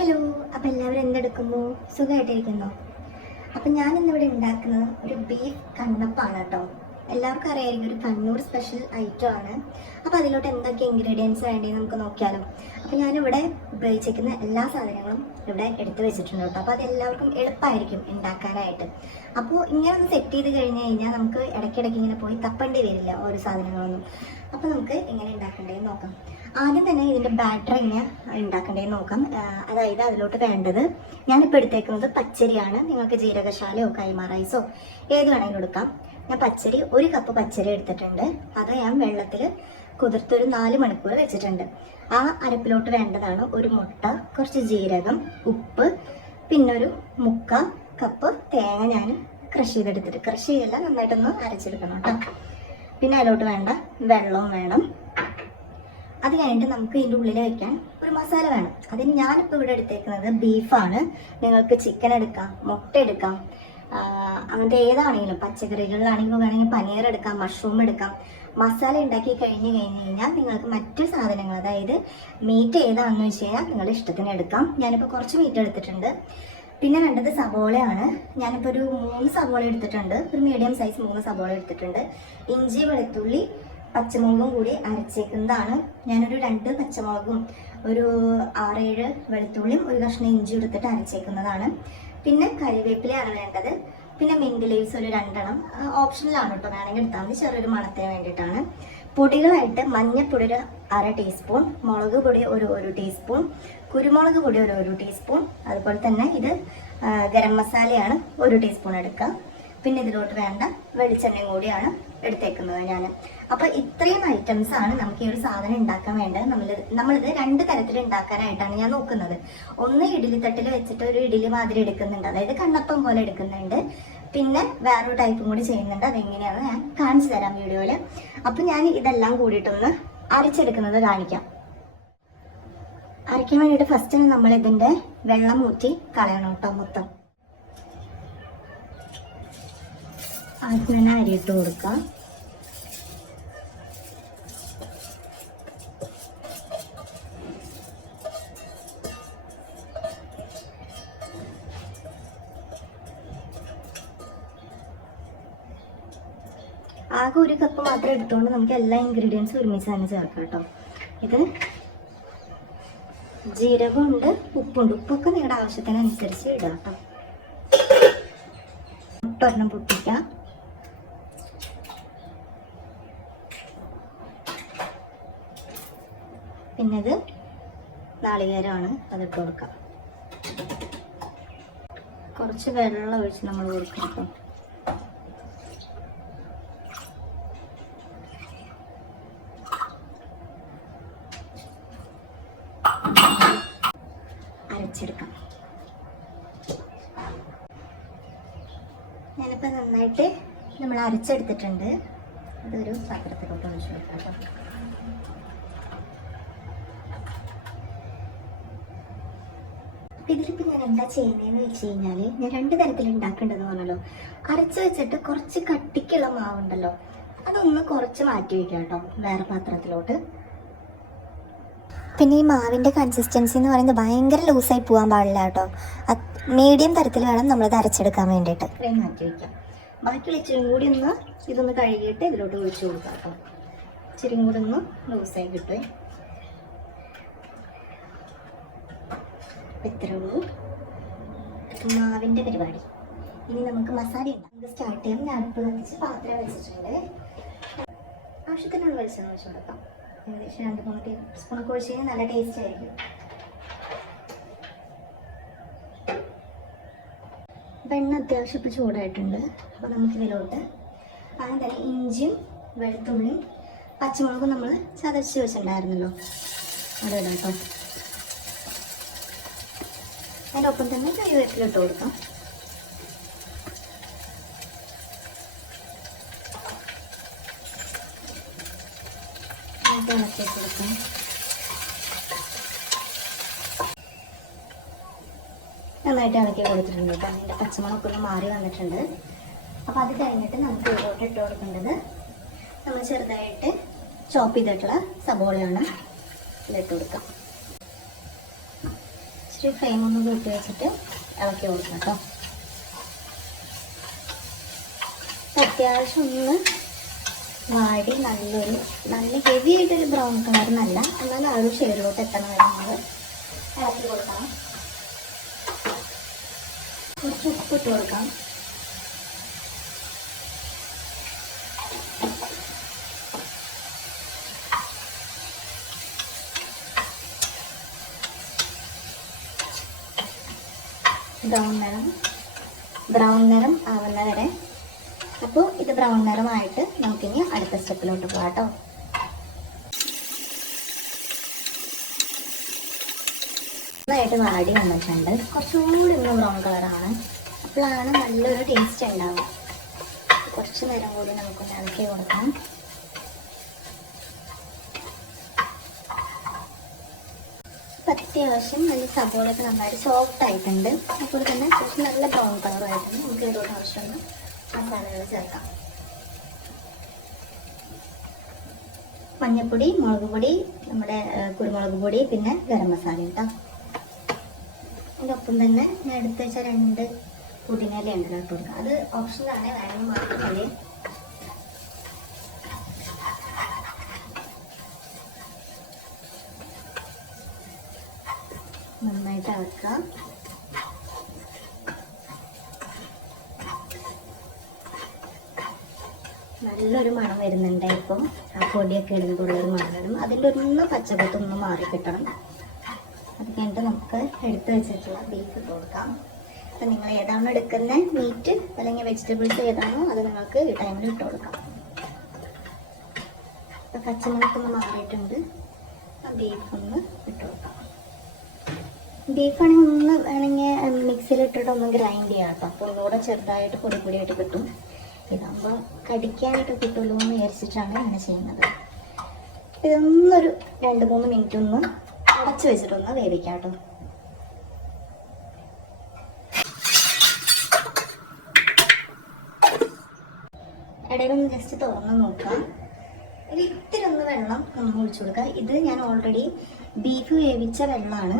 Hello, അപ്പോൾ എല്ലാവരും എന്തെടുക്കുന്നു? സുഖമായിട്ടിരിക്കുന്നു. അപ്പം ഞാനിന്നിവിടെ ഉണ്ടാക്കുന്നത് ഒരു ബീഫ് കണ്ണപ്പാണ് കേട്ടോ. എല്ലാവർക്കും അറിയായിരിക്കും, ഒരു കണ്ണൂർ സ്പെഷ്യൽ ഐറ്റം ആണ്. അപ്പോൾ അതിലോട്ട് എന്തൊക്കെ ഇൻഗ്രീഡിയൻസ് വേണ്ടി നമുക്ക് നോക്കിയാലോ. അപ്പോൾ ഞാനിവിടെ ഉപയോഗിച്ചിരിക്കുന്ന എല്ലാ സാധനങ്ങളും ഇവിടെ എടുത്ത് വെച്ചിട്ടുണ്ട് കേട്ടോ. അപ്പോൾ അതെല്ലാവർക്കും എളുപ്പമായിരിക്കും ഉണ്ടാക്കാനായിട്ട്. അപ്പോൾ ഇങ്ങനെ ഒന്ന് സെറ്റ് ചെയ്ത് കഴിഞ്ഞ് കഴിഞ്ഞാൽ നമുക്ക് ഇടയ്ക്കിടയ്ക്ക് ഇങ്ങനെ പോയി തപ്പേണ്ടി വരില്ല ഓരോ സാധനങ്ങളൊന്നും. അപ്പോൾ നമുക്ക് എങ്ങനെ ഉണ്ടാക്കേണ്ടതെന്ന് നോക്കാം. ആദ്യം തന്നെ ഇതിൻ്റെ ബാറ്റർ എങ്ങനെ ഉണ്ടാക്കേണ്ടതെന്ന് നോക്കാം. അതായത് അതിലോട്ട് വേണ്ടത്, ഞാനിപ്പോൾ എടുത്തേക്കുന്നത് പച്ചരിയാണ്. നിങ്ങൾക്ക് ജീരകശാലയോ കൈമ റൈസോ ഏത് വേണമെങ്കിലും എടുക്കാം. ഞാൻ പച്ചരി 1 കപ്പ് പച്ചരി എടുത്തിട്ടുണ്ട്. അത് ഞാൻ വെള്ളത്തിൽ കുതിർത്തൊരു 4 മണിക്കൂർ വെച്ചിട്ടുണ്ട്. ആ അരപ്പിലോട്ട് വേണ്ടതാണ് ഒരു മുട്ട, കുറച്ച് ജീരകം, ഉപ്പ്, പിന്നെ ഒരു 3/4 കപ്പ് തേങ്ങ ഞാൻ ക്രഷ് ചെയ്തെടുത്തിട്ട്, ക്രഷ് ചെയ്യല്ല, നന്നായിട്ടൊന്ന് അരച്ചെടുക്കണം കേട്ടോ. പിന്നെ അതിലോട്ട് വേണ്ട വെള്ളവും വേണം. അത് കഴിഞ്ഞിട്ട് നമുക്ക് ഇതിൻ്റെ ഉള്ളിൽ വയ്ക്കാൻ ഒരു മസാല വേണം. അതിന് ഞാനിപ്പോൾ ഇവിടെ എടുത്തേക്കുന്നത് ബീഫാണ്. നിങ്ങൾക്ക് ചിക്കൻ എടുക്കാം, മുട്ട എടുക്കാം, അങ്ങനത്തെ ഏതാണെങ്കിലും പച്ചക്കറികളിലാണെങ്കിൽ വേണമെങ്കിൽ പനീർ എടുക്കാം, മഷ്റൂം എടുക്കാം. മസാല ഉണ്ടാക്കി കഴിഞ്ഞ് കഴിഞ്ഞാൽ നിങ്ങൾക്ക് മറ്റു സാധനങ്ങൾ, അതായത് മീറ്റ് ഏതാണെന്ന് വെച്ച് കഴിഞ്ഞാൽ നിങ്ങളുടെ ഇഷ്ടത്തിന് എടുക്കാം. ഞാനിപ്പോൾ കുറച്ച് മീറ്റ് എടുത്തിട്ടുണ്ട്. പിന്നെ വേണ്ടത് സവോളയാണ്. ഞാനിപ്പോൾ ഒരു 3 സവോള എടുത്തിട്ടുണ്ട്. ഒരു മീഡിയം സൈസ് 3 സവോള എടുത്തിട്ടുണ്ട്. ഇഞ്ചി, വെളുത്തുള്ളി, പച്ചമുളകും കൂടി അരച്ചേക്കുന്നതാണ്. ഞാനൊരു 2 പച്ചമുളകും ഒരു 6-7 വെളുത്തുള്ളിയും ഒരു കഷ്ണം ഇഞ്ചി എടുത്തിട്ട് അരച്ചേക്കുന്നതാണ്. പിന്നെ കരിവേപ്പിലയാണ് വേണ്ടത്. പിന്നെ മിൻറ്റ് ലീവ്സ് ഒരു 2 എണ്ണം, ഓപ്ഷനിലാണ് കേട്ടോ, വേണമെങ്കിൽ എടുത്താൽ മതി, ചെറിയൊരു മണത്തിന് വേണ്ടിയിട്ടാണ്. പൊടികളായിട്ട് മഞ്ഞൾപ്പൊടി ഒരു 1/2 ടീസ്പൂൺ, മുളക് പൊടി ഒരു 1 ടീസ്പൂൺ, കുരുമുളക് പൊടി ഒരു 1 ടീസ്പൂൺ, അതുപോലെ തന്നെ ഇത് ഗരം മസാലയാണ് 1 ടീസ്പൂൺ എടുക്കുക. പിന്നെ ഇതിലോട്ട് വേണ്ട വെളിച്ചെണ്ണയും കൂടിയാണ് എടുത്തേക്കുന്നത് ഞാൻ. അപ്പോൾ ഇത്രയും ഐറ്റംസ് ആണ് നമുക്ക് ഈ ഒരു സാധനം ഉണ്ടാക്കാൻ വേണ്ടത്. നമ്മളിത് 2 തരത്തിൽ ഉണ്ടാക്കാനായിട്ടാണ് ഞാൻ നോക്കുന്നത്. ഒന്ന് ഇഡ്ഡലി തട്ടിൽ വെച്ചിട്ട് ഒരു ഇഡ്ഡലി മാതിരി എടുക്കുന്നുണ്ട്, അതായത് കണ്ണപ്പം പോലെ എടുക്കുന്നുണ്ട്. പിന്നെ വേറൊരു ടൈപ്പും കൂടി ചെയ്യുന്നുണ്ട്. അതെങ്ങനെയാണെന്ന് ഞാൻ കാണിച്ചു തരാം വീഡിയോയിൽ. അപ്പം ഞാൻ ഇതെല്ലാം കൂടിയിട്ടൊന്ന് അരച്ചെടുക്കുന്നത് കാണിക്കാം. അരയ്ക്കാൻ വേണ്ടിയിട്ട് ഫസ്റ്റ് നമ്മൾ ഇതിൻ്റെ വെള്ളം ഊറ്റി കളയണം കേട്ടോ മൊത്തം. ആദ്യം തന്നെ അരിയിട്ട് കൊടുക്കാം. ആകെ 1 കപ്പ് മാത്രം എടുത്തുകൊണ്ട് നമുക്ക് എല്ലാ ഇൻഗ്രീഡിയൻസും ഒരുമിച്ച് തന്നെ ചേർക്കാം കേട്ടോ. ഇത് ജീരകമുണ്ട്, ഉപ്പുണ്ട്. ഉപ്പൊക്കെ നിങ്ങളുടെ ആവശ്യത്തിനനുസരിച്ച് ഇടാം കേട്ടോ. മുട്ട ഒരെണ്ണം പൊട്ടിക്കാം. പിന്നെ ഇത് നാളികേരമാണ്, അതിട്ട് കൊടുക്കാം. കുറച്ച് വെള്ളം ഒഴിച്ച് നമ്മൾ കൊടുക്കാം കേട്ടോ. അരച്ചെടുക്കാം. ഞാനിപ്പോൾ നന്നായിട്ട് നമ്മൾ അരച്ചെടുത്തിട്ടുണ്ട്. അതൊരു പാത്രത്തിലോട്ട് ഒഴിച്ച് കൊടുക്കാം കേട്ടോ. ഇതിലിപ്പോൾ ഞാൻ എന്താ ചെയ്യുന്നതെന്ന് വെച്ച് കഴിഞ്ഞാൽ, ഞാൻ 2 തരത്തിൽ ഉണ്ടാക്കേണ്ടതെന്ന് പറഞ്ഞല്ലോ. അരച്ച് വെച്ചിട്ട് കുറച്ച് കട്ടിക്കുള്ള മാവുണ്ടല്ലോ, അതൊന്ന് കുറച്ച് മാറ്റി വയ്ക്കാം കേട്ടോ വേറെ പാത്രത്തിലോട്ട്. പിന്നെ ഈ മാവിൻ്റെ കൺസിസ്റ്റൻസി എന്ന് പറയുന്നത് ഭയങ്കര ലൂസായി പോകാൻ പാടില്ല കേട്ടോ. മീഡിയം തരത്തിൽ വേണം നമ്മളത് അരച്ചെടുക്കാൻ വേണ്ടിയിട്ട്. ഇത്രയും മാറ്റി വയ്ക്കാം. ബാക്കിയുള്ള ഇച്ചിരി കൂടി ഒന്ന് ഇതൊന്ന് കഴുകിയിട്ട് ഇതിലോട്ട് ഒഴിച്ച് കൊടുക്കാം കേട്ടോ. ഇച്ചിരി കൂടി ഒന്ന് ലൂസായി കിട്ടുമേ. ഇത്രേ ഉള്ളൂ മാവിൻ്റെ പരിപാടി. ഇനി നമുക്ക് മസാല നമുക്ക് സ്റ്റാർട്ട് ചെയ്യാം. ഞാനിപ്പോൾ വെച്ച് പാത്രം വെച്ചിട്ടുണ്ട്. ആവശ്യത്തിനുള്ള വെളിച്ചെണ്ണ ഒഴിച്ച് കൊടുക്കാം. ഏകദേശം 2-3 ടേബിൾ സ്പൂണൊക്കെ ഒഴിച്ച് കഴിഞ്ഞാൽ നല്ല ടേസ്റ്റ് ആയിരിക്കും. വെണ്ണ അത്യാവശ്യം ഇപ്പോൾ ചൂടായിട്ടുണ്ട്. അപ്പോൾ നമുക്കിതിലോട്ട് ആദ്യം തന്നെ ഇഞ്ചിയും വെളുത്തുള്ളിയും പച്ചമുളകും നമ്മൾ ചതച്ച് വെച്ചിട്ടുണ്ടായിരുന്നല്ലോ, അത് ഇടാം കേട്ടോ. അതിനൊപ്പം തന്നെ കരിവേപ്പിലിട്ട് കൊടുക്കാം. ഇളക്കി കൊടുക്കാം. നന്നായിട്ട് ഇളക്കി കൊടുത്തിട്ടുണ്ട് കേട്ടോ. അതിൻ്റെ പച്ചമുളകൊക്കെ ഒന്ന് മാറി വന്നിട്ടുണ്ട്. അപ്പോൾ അത് കഴിഞ്ഞിട്ട് നമുക്ക് ഇതിലോട്ട് ഇട്ട് കൊടുക്കേണ്ടത് നമ്മൾ ചെറുതായിട്ട് ചോപ്പ് ചെയ്തിട്ടുള്ള സബോളയാണ് ഇതിലിട്ട് കൊടുക്കാം. ഇച്ചിരി ഫ്ലെയിം ഒന്ന് കൂട്ടി വെച്ചിട്ട് ഇളക്കി കൊടുക്കാം കേട്ടോ. അത്യാവശ്യം ഒന്ന് വാടി നല്ല ഹെവി ആയിട്ടൊരു ബ്രൗൺ കളർ എന്നല്ല, എന്നാൽ ആ ഒരു ഷെയ്ഡിലോട്ട് എത്തണ വരെ നമ്മൾ ഇളക്കി കൊടുക്കണം. കുറച്ച് ഉപ്പിട്ട് കൊടുക്കാം. ബ്രൗൺ നിറം ആവുന്ന വരെ. അപ്പോൾ ഇത് ബ്രൗൺ നിറമായിട്ട് നമുക്കിനി അടുത്ത സ്റ്റെപ്പിലോട്ട് പോകാം കേട്ടോ. നന്നായിട്ട് വാടി വന്നിട്ടുണ്ട്. കുറച്ചുകൂടി ഒന്ന് ബ്രൗൺ കളറാണ്. അപ്പോഴാണ് നല്ലൊരു ടേസ്റ്റ് ഉണ്ടാവുക. കുറച്ച് നേരം കൂടി നമുക്കൊന്ന് ഇളക്കി കൊടുക്കാം. അത്യാവശ്യം നല്ല സബോളൊക്കെ നന്നായിട്ട് സോഫ്റ്റ് ആയിട്ടുണ്ട്. അതുപോലെ തന്നെ കുറച്ച് നല്ല ബ്രൗൺ കളറായിട്ടുണ്ട്. നമുക്ക് ഇതിലോട്ട് ആവശ്യമുള്ള മസാലകൾ ചേർക്കാം. മഞ്ഞൾപ്പൊടി, മുളക് പൊടി, നമ്മുടെ കുരുമുളക് പൊടി, പിന്നെ ഗരം മസാല കേട്ടോ. അതിനൊപ്പം തന്നെ ഞാൻ എടുത്ത് വെച്ച 2 പുതിനയില ഉണ്ട് ഇട്ട് കൊടുക്കാം. അത് ഓപ്ഷനാണ്, വേണമെങ്കിൽ മാത്രം മതി. നന്നായിട്ട് ഇളക്കാം. നല്ലൊരു മണം വരുന്നുണ്ട്. ഇപ്പം ആ പൊടിയൊക്കെ ഇടുമ്പോഴുള്ളൊരു മണം വരും. അതിൻ്റെ ഒന്ന് പച്ചപ്പത്തൊന്ന് മാറി കിട്ടണം. അത് കഴിഞ്ഞിട്ട് നമുക്ക് എടുത്ത് വെച്ചിട്ടുള്ള ബീഫ് ഇട്ട് കൊടുക്കാം. അപ്പം നിങ്ങൾ ഏതാണോ എടുക്കുന്ന മീറ്റ് അല്ലെങ്കിൽ വെജിറ്റബിൾസ് ഏതാണോ അത് നിങ്ങൾക്ക് ഈ ടൈമിൽ ഇട്ട് കൊടുക്കാം. അപ്പം പച്ചമുളകൊന്ന് മാറിയിട്ടുണ്ട്. ആ ബീഫ് ഒന്ന് ഇട്ട് കൊടുക്കാം. ബീഫാണെങ്കിൽ ഒന്ന് വേണമെങ്കിൽ മിക്സിയിലിട്ടിട്ട് ഒന്ന് ഗ്രൈൻഡ് ചെയ്യാം കേട്ടോ. അപ്പോൾ ഒന്നുകൂടെ ചെറുതായിട്ട് പൊടിയായിട്ട് കിട്ടും. ഇതാകുമ്പോൾ കടിക്കാനായിട്ട് കിട്ടുമല്ലോ എന്ന് വിചാരിച്ചിട്ടാണ് ഇങ്ങനെ ചെയ്യുന്നത്. ഇതൊന്നൊരു 2-3 മിനിറ്റ് ഒന്ന് അടച്ച് വെച്ചിട്ടൊന്ന് വേവിക്കാം കേട്ടോ. ഇടയിലൊന്ന് ജസ്റ്റ് തുറന്ന് നോക്കാം. ഒരു ഇത്തിരി ഒന്ന് വെള്ളം നമ്മൾ ഒഴിച്ചു കൊടുക്കുക. ഇത് ഞാൻ ഓൾറെഡി ബീഫ് വേവിച്ച വെള്ളമാണ്.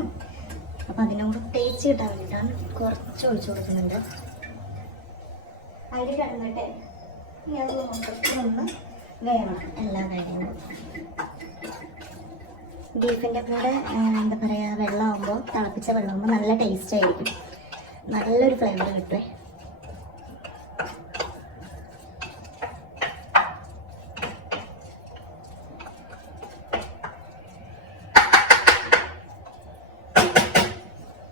അപ്പം അതിനോട് തേച്ച് കിട്ടാൻ വേണ്ടിയിട്ടാണ് കുറച്ച് ഒഴിച്ചു കൊടുക്കുന്നുണ്ട്. അതിൽ കിടന്നിട്ട് ഞാൻ മൊത്തത്തിലൊന്ന് വേണം എല്ലാ കാര്യങ്ങളും. ബീഫിൻ്റെ കൂടെ എന്താ പറയുക, വെള്ളമാകുമ്പോൾ തിളപ്പിച്ച വെള്ളമാകുമ്പോൾ നല്ല ടേസ്റ്റ് ആയിരിക്കും. നല്ലൊരു ഫ്ലേവർ കിട്ടുമേ.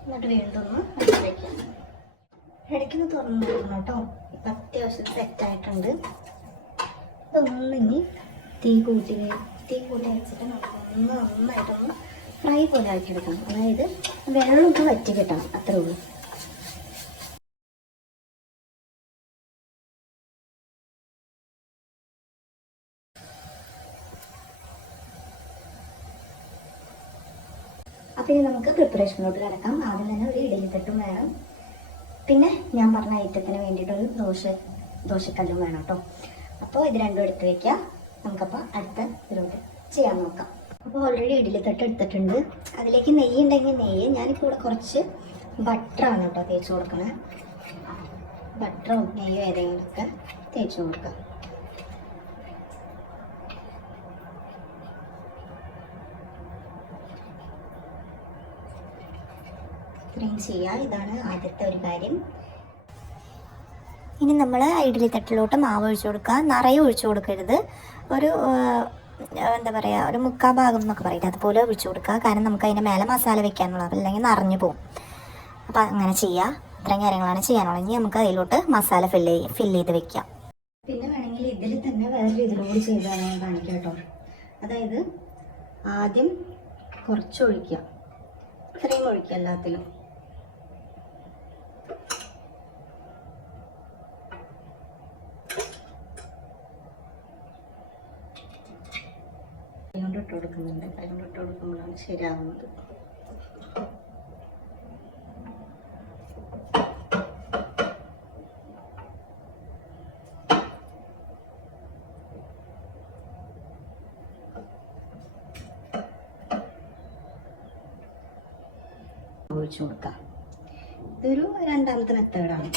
എന്നിട്ട് വീണ്ടും ഒന്ന് വയ്ക്കാം. ഇടയ്ക്കൊന്ന് തുറന്ന് നോക്കണം കേട്ടോ. ഇപ്പം അത്യാവശ്യം സെറ്റായിട്ടുണ്ട്. ഇതൊന്നിനി തീ കൂട്ടി വെച്ചിട്ട് നമുക്കൊന്ന് നന്നായിട്ടൊന്ന് ഫ്രൈ പോലെ ആക്കിയെടുക്കണം. അതായത് വെള്ളമൊക്കെ വറ്റി കിട്ടണം, അത്രേ ഉള്ളൂ. അപ്പം ഇനി നമുക്ക് പ്രിപ്പറേഷനിലോട്ട് കിടക്കാം. ആദ്യം തന്നെ ഒരു ഇഡലിത്തട്ടും വേണം. പിന്നെ ഞാൻ പറഞ്ഞ ഐറ്റത്തിന് വേണ്ടിയിട്ടൊരു ദോശക്കല്ലും വേണം കേട്ടോ. അപ്പോൾ ഇത് രണ്ടും എടുത്ത് വയ്ക്കാം. നമുക്കപ്പോൾ അടുത്ത ഇതിലോട്ട് ചെയ്യാൻ നോക്കാം. അപ്പോൾ ഓൾറെഡി ഇഡലിത്തട്ട് എടുത്തിട്ടുണ്ട്. അതിലേക്ക് നെയ്യ് ഉണ്ടെങ്കിൽ നെയ്യ്. ഞാനിപ്പോൾ ഇവിടെ കുറച്ച് ബട്ടറാണ് കേട്ടോ തേച്ച് കൊടുക്കണേ. ബട്ടറോ നെയ്യോ ഏതെങ്കിലുമൊക്കെ തേച്ച് കൊടുക്കാം. ഇത്രയും ചെയ്യുക. ഇതാണ് ആദ്യത്തെ ഒരു കാര്യം. ഇനി നമ്മൾ ഇഡ്ഡലി തട്ടിലോട്ട് മാവ് ഒഴിച്ചു കൊടുക്കുക. നിറയെ ഒഴിച്ചു കൊടുക്കരുത്. ഒരു എന്താ പറയുക, ഒരു 3/4 ഭാഗം എന്നൊക്കെ പറയില്ല, അതുപോലെ ഒഴിച്ചു കൊടുക്കുക. കാരണം നമുക്ക് അതിൻ്റെ മേലെ മസാല വെക്കാനുള്ളത്, അല്ലെങ്കിൽ നിറഞ്ഞു പോകും. അപ്പോൾ അങ്ങനെ ചെയ്യുക. ഇത്രയും കാര്യങ്ങളാണ് ചെയ്യാനുള്ളത്. ഇനി നമുക്ക് അതിലോട്ട് മസാല ഫില്ല് ചെയ്ത് വെക്കാം. പിന്നെ വേണമെങ്കിൽ ഇതിൽ തന്നെ വേറെ രീതിയിലൂടെ ചെയ്താൽ ഞാൻ കാണിക്കാം കേട്ടോ. അതായത് ആദ്യം കുറച്ച് ഒഴിക്കുക. ഇത്രയും ഒഴിക്കുക എല്ലാത്തിലും. ഇട്ട് കൊടുക്കുന്നുണ്ട്. കൈകൊണ്ട് ഇട്ട് കൊടുക്കുമ്പോഴാണ് ശരിയാവുന്നത്. ഒഴിച്ചു കൊടുക്കാം. ഇതൊരു രണ്ടാമത്തെ മെത്തേഡാണ്.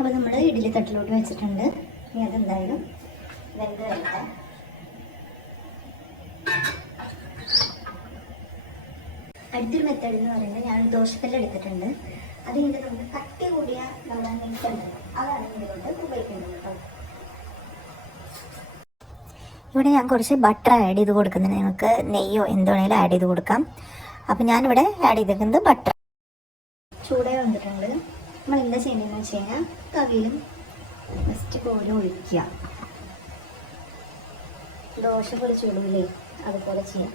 അപ്പോൾ നമ്മൾ ഇഡ്ഡലി തട്ടിലോട്ട് വെച്ചിട്ടുണ്ട്. ഇനി അതെന്തായാലും വെന്ത് വരട്ടെ. അടുത്തൊരു മെത്തേഡ് എന്ന് പറയുന്നത് ഞാനൊരു ദോശക്കല്ല് എടുത്തിട്ടുണ്ട്. അത് കഴിഞ്ഞിട്ട് നമുക്ക് കട്ടി കൂടിയ നമ്മുടെ നെയ്ത്തുണ്ട്, അതാണ് ഇതിലോട്ട് ഉപയോഗിക്കുന്നത് കേട്ടോ. ഇവിടെ ഞാൻ കുറച്ച് ബട്ടർ ആഡ് ചെയ്ത് കൊടുക്കുന്നുണ്ട്. നിങ്ങൾക്ക് നെയ്യോ എന്ത് വേണമെങ്കിലും ആഡ് ചെയ്ത് കൊടുക്കാം. അപ്പം ഞാനിവിടെ ആഡ് ചെയ്തിരിക്കുന്നത് ബട്ടർ. ചൂടേ വന്നിട്ടുണ്ട്. നമ്മൾ എന്താ ചെയ്യണമെന്ന് വെച്ച് കഴിഞ്ഞാൽ തവിയിലും ഫസ്റ്റ് കോരി ഒഴിക്കുക. ദോശ പോലെ ചൂടില്ലേ അതുപോലെ ചെയ്യാം.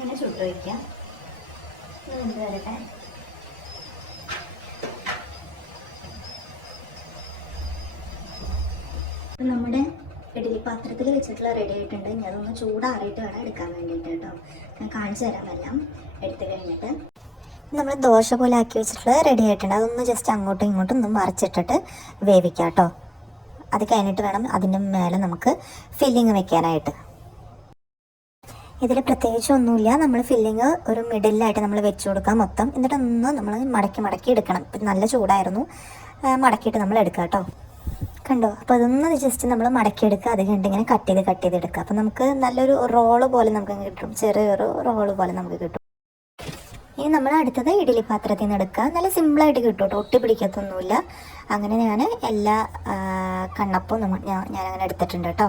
ഇങ്ങനെ ചുട്ട് വയ്ക്കാം. എന്ത് വരട്ടെ. നമ്മുടെ ഇഡ്ഡലി പാത്രത്തിൽ വെച്ചിട്ടുള്ള റെഡി ആയിട്ടുണ്ട്. ഇനി അതൊന്ന് ചൂടാറിയിട്ട് വേണം എടുക്കാൻ വേണ്ടിയിട്ട് കേട്ടോ. ഞാൻ കാണിച്ചു തരാം എല്ലാം എടുത്തു കഴിഞ്ഞിട്ട്. നമ്മൾ ദോശ പോലെ ആക്കി വെച്ചിട്ടുള്ള റെഡി ആയിട്ടുണ്ട്. അതൊന്ന് ജസ്റ്റ് അങ്ങോട്ടും ഇങ്ങോട്ടും ഒന്ന് മറിച്ചിട്ടിട്ട് വേവിക്കാം കേട്ടോ. അത് കഴിഞ്ഞിട്ട് വേണം അതിൻ്റെ മേലെ നമുക്ക് ഫില്ലിങ് വെക്കാനായിട്ട്. ഇതിൽ പ്രത്യേകിച്ച് ഒന്നുമില്ല. നമ്മൾ ഫില്ലിങ് ഒരു മിഡിലായിട്ട് നമ്മൾ വെച്ച് കൊടുക്കാം മൊത്തം. എന്നിട്ടൊന്ന് നമ്മൾ മടക്കി എടുക്കണം. ഇപ്പം നല്ല ചൂടായിരുന്നു. മടക്കിയിട്ട് നമ്മൾ എടുക്കാം കേട്ടോ. കണ്ടോ? അപ്പോൾ അതൊന്ന് ജസ്റ്റ് നമ്മൾ മടക്കിയെടുക്കുക. അത് കഴിഞ്ഞിട്ട് ഇങ്ങനെ കട്ട് ചെയ്ത് എടുക്കുക. അപ്പോൾ നമുക്ക് നല്ലൊരു റോള് പോലെ നമുക്ക് കിട്ടും. ചെറിയൊരു റോള് പോലെ നമുക്ക് കിട്ടും. ഇനി നമ്മൾ അടുത്തത് ഇഡ്ഡലി പാത്രത്തിൽ നിന്ന് എടുക്കുക. നല്ല സിമ്പിളായിട്ട് കിട്ടും കേട്ടോ. ഒട്ടി പിടിക്കത്തൊന്നുമില്ല. അങ്ങനെ ഞാൻ എല്ലാ കണ്ണപ്പവും ഞാനങ്ങനെ എടുത്തിട്ടുണ്ട് കേട്ടോ.